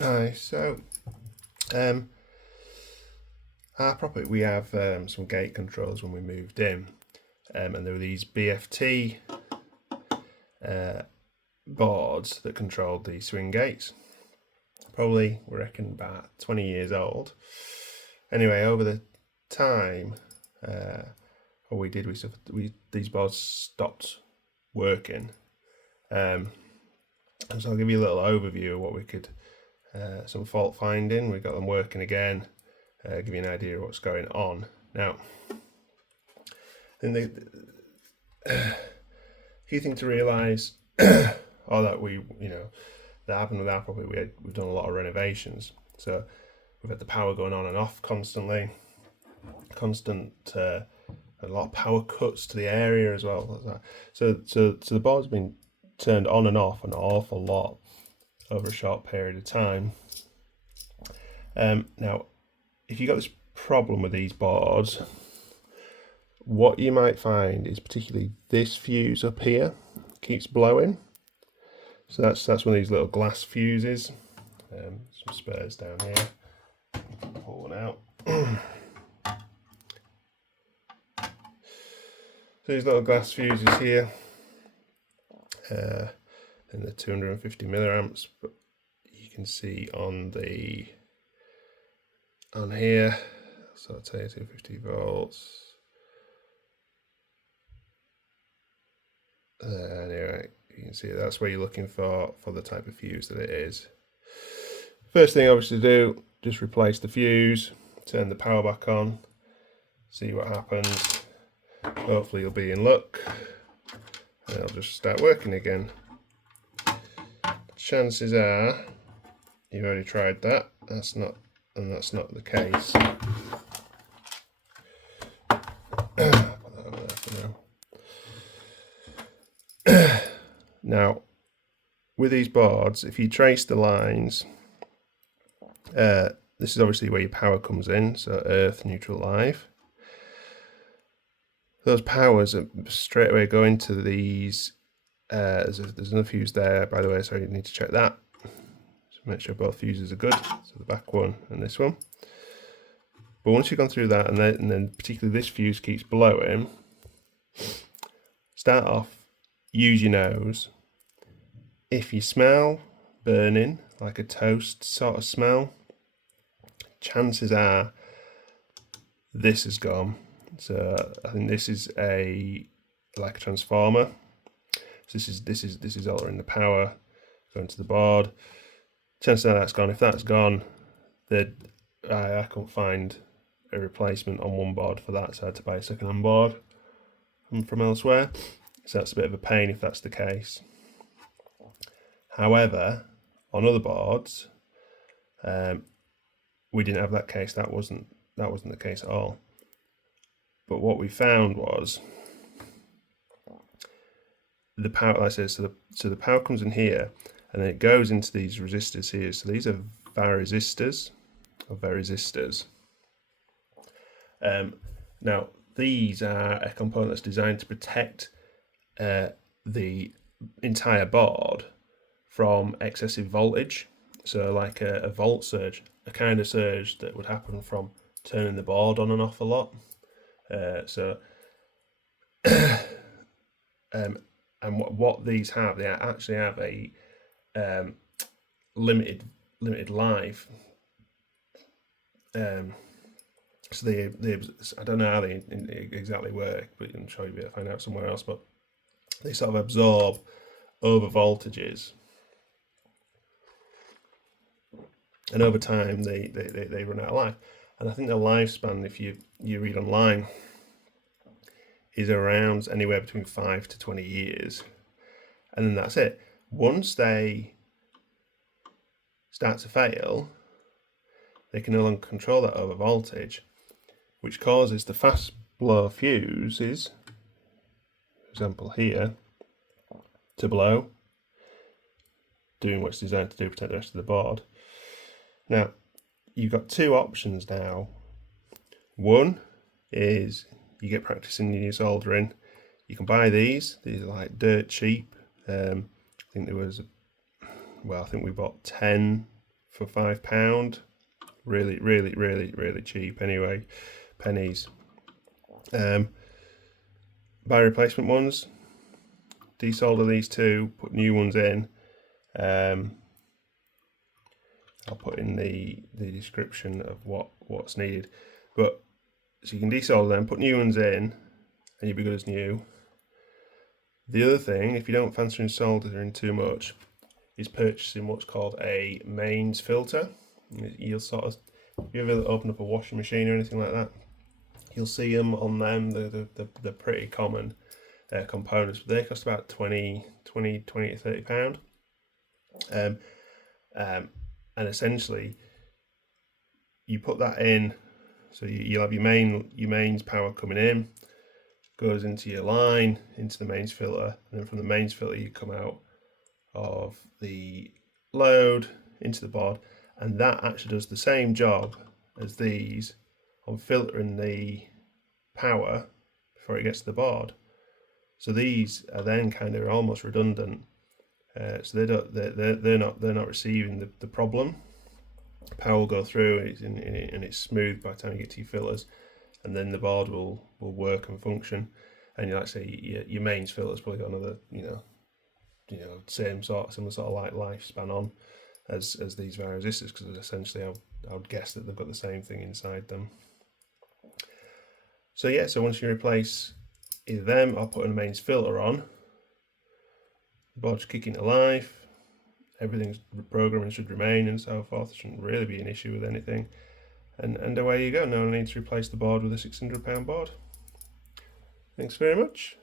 Hi, so um, our property, we have some gate controls when we moved in, and there were these BFT boards that controlled the swing gates. Probably, we reckon, about 20 years old. Anyway, over the time, what we did, these boards stopped working. So I'll give you a little overview of what we could, some fault finding. We got them working again. Give you an idea of what's going on. Now, the key thing to realise, or that that happened with our property, we've done a lot of renovations. So we've had the power going on and off constantly, a lot of power cuts to the area as well. So the board's been turned on and off an awful lot over a short period of time. Now, if you've got this problem with these boards, what you might find is particularly this fuse up here keeps blowing. So that's one of these little glass fuses. Some spares down here. Pull one out. So these little glass fuses here, and the 250 milliamps, but you can see on here, so I'll tell you 250 volts. Anyway, you can see that's where you're looking for the type of fuse that it is. First thing obviously to do, just replace the fuse, turn the power back on, see what happens. Hopefully you'll be in luck and it'll just start working again. Chances are you've already tried that. That's not the case. Now, with these boards, if you trace the lines, this is obviously where your power comes in, so earth, neutral, live. Those powers are straight away go into these. There's another fuse there, by the way, so you need to check that. So make sure both fuses are good, so the back one and this one. But once you've gone through that, and then particularly this fuse keeps blowing, start off, use your nose. If you smell burning, like a toast sort of smell, chances are this has gone. So I think this is like a transformer. So this is altering the power going to the board. Chances are that's gone. If that's gone, then I couldn't find a replacement on one board for that, so I had to buy a second-hand board from elsewhere. So that's a bit of a pain if that's the case. However, on other boards, we didn't have that case. That wasn't the case at all. But what we found was the power, like I said, so the power comes in here, and then it goes into these resistors here. So these are varisistors. Now these are a component that's designed to protect the entire board from excessive voltage. So like a volt surge, a kind of surge that would happen from turning the board on and off a lot. And what these have, they actually have a limited life. So they I don't know how they exactly work, but I'm sure you'll be able to find out somewhere else. But they sort of absorb over voltages, and over time they run out of life. And I think the lifespan, if you read online, is around anywhere between 5 to 20 years, and then that's it. Once they start to fail, they can no longer control that over voltage, which causes the fast blow fuses, for example here, to blow, doing what it's designed to do, protect the rest of the board. Now, you've got two options now. One is you get practicing your soldering. You can buy these. These are like dirt cheap. I think we bought 10 for £5. Really, really, really, really cheap anyway, pennies. Buy replacement ones, desolder these two, put new ones in. I'll put in the description of what's needed. But so you can desolder them, put new ones in, and you'll be good as new. The other thing, if you don't fancy soldering too much, is purchasing what's called a mains filter. You'll sort of, if you ever open up a washing machine or anything like that, you'll see them on them. They're pretty common components. They cost about 20 to £30. And essentially, you put that in, so you'll have your mains power coming in, goes into your line, into the mains filter, and then from the mains filter you come out of the load into the board, and that actually does the same job as these on filtering the power before it gets to the board. So these are then kind of almost redundant. So they're not receiving the problem. Power will go through and it's smooth by the time you get to your filters, and then the board will work and function. And like I say, your mains filter's probably got another similar sort of like lifespan on as these resistors, because essentially I would guess that they've got the same thing inside them. So yeah, so once you replace either them or put a mains filter on, the board's kicking to life, everything's programming should remain and so forth. There shouldn't really be an issue with anything, and away you go. No need to replace the board with a £600 board. Thanks very much.